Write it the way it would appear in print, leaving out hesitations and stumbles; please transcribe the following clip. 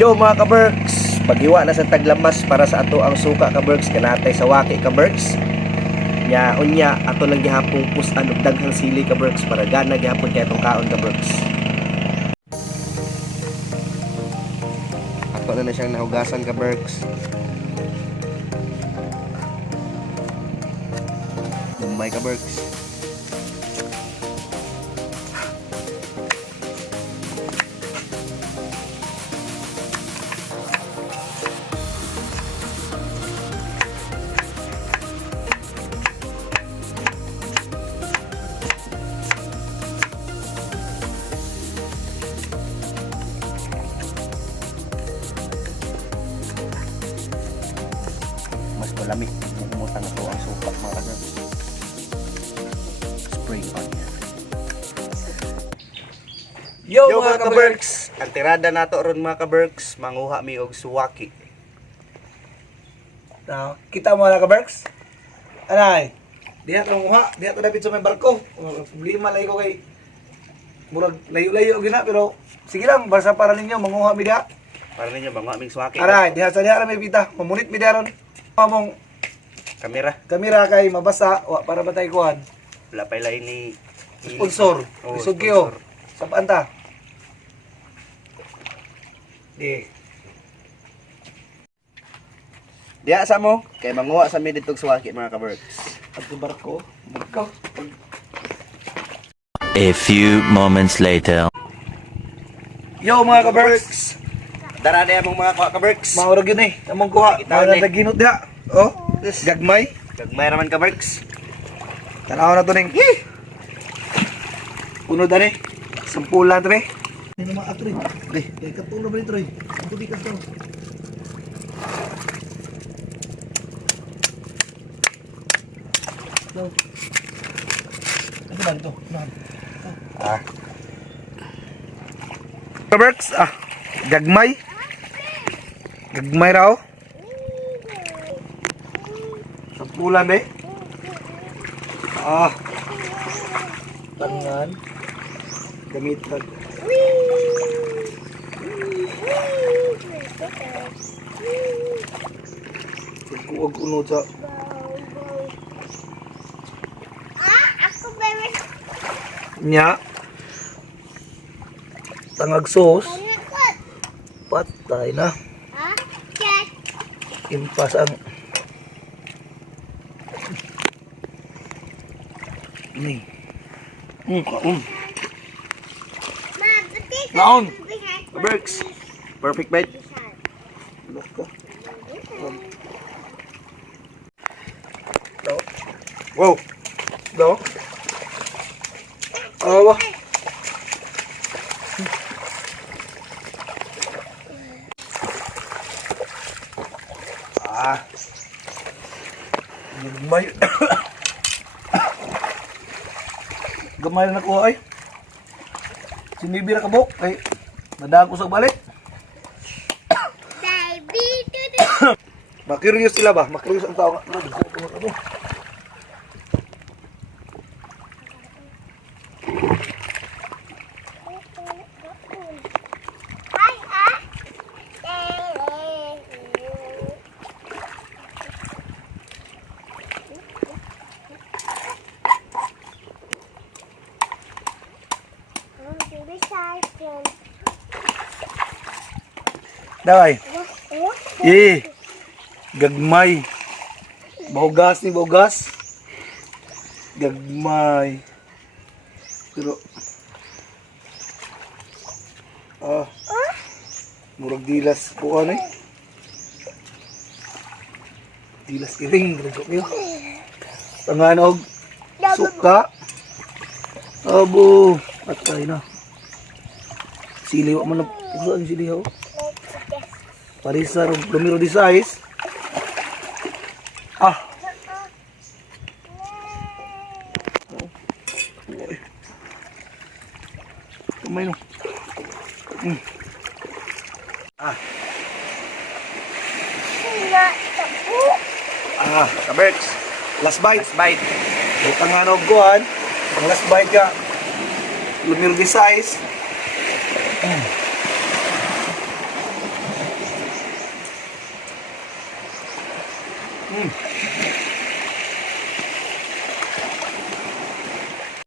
Yo mga ka-Berks, paghiwa na sa taglamas para sa ato ang suka ka-Berks, kanatay sa waki ka-Berks. Nya unya ato lang gihapon pusan og daghang sili ka-Berks para gana gihapon kay atong kaon ka-Berks. Ato na siyang nahugasan ka-Berks. Lumay ka-Berks. Mas malamig umutan na to ang suka mga ka-Berks. Spray onion. Yo mga ka-Berks, ang tirada nato ron mga ka-Berks, manguha mi og suwaki. Now, kita mo na ka-Berks? Anay, diha ka manguha, diha ka dapit sa may barko. Problema lagi ko kay murag layo-layo gina pero sige lang, basta para ninyo manguha mi diha. Para ninyo manguha ming suwaki. Aray, diha sa diha ra may pita, mamunit mi diha ron. Among Kamera. kamera kay mabasa, wa para batay kuhan. Wala pa ilay ni Sponsor, Oh, isog kayo. sponsor. Sa panta. Di. Diya sa mo, kay manguha sa mi ditong suwaki mga ka-Berks. At yung barko, barko. A few moments later. Yo mga ka-Berks, Dara na among mga ka-Berks. maurag yun eh. Among kuha, Kita mga ni. naginot diha. Oh, gagmay. Gagmay raman ka-Berks. Tanaw na to ning. Puno da ni. Sampulan to ni. Ini mga atri. Di, kay katulong ba ni Troy? Ang tubi ka to. No. Ano ba ito? Ka-Berks, gagmay. Gagmay raw. Sampulan be. Tangan. Gamitan. Huwag unod sa nya. Tangag sos. Patay na. Impas ang ini. Naon. Berks. Perfect bite. Wow. Do. Awa. Gamay. Gamay na nakuha ay. Sinibira ka bok. Ay, nadahan ko sa balik. Makirius sila ba? Makirius ang tao nga. Dawai. Gagmay. Bogas ni bogas. Gagmay. Pero murag dilas ko ano eh. Dilas iring grego yo. Tanganog suka. Abo, patay na. Siliw man na puso ang siliw. Parisa lumiro di size. Kamay no. Ka-Berks. Last bite. Last bite. Butang nga nogguhan. Ang last bite ka. Lumiro di size. Mm.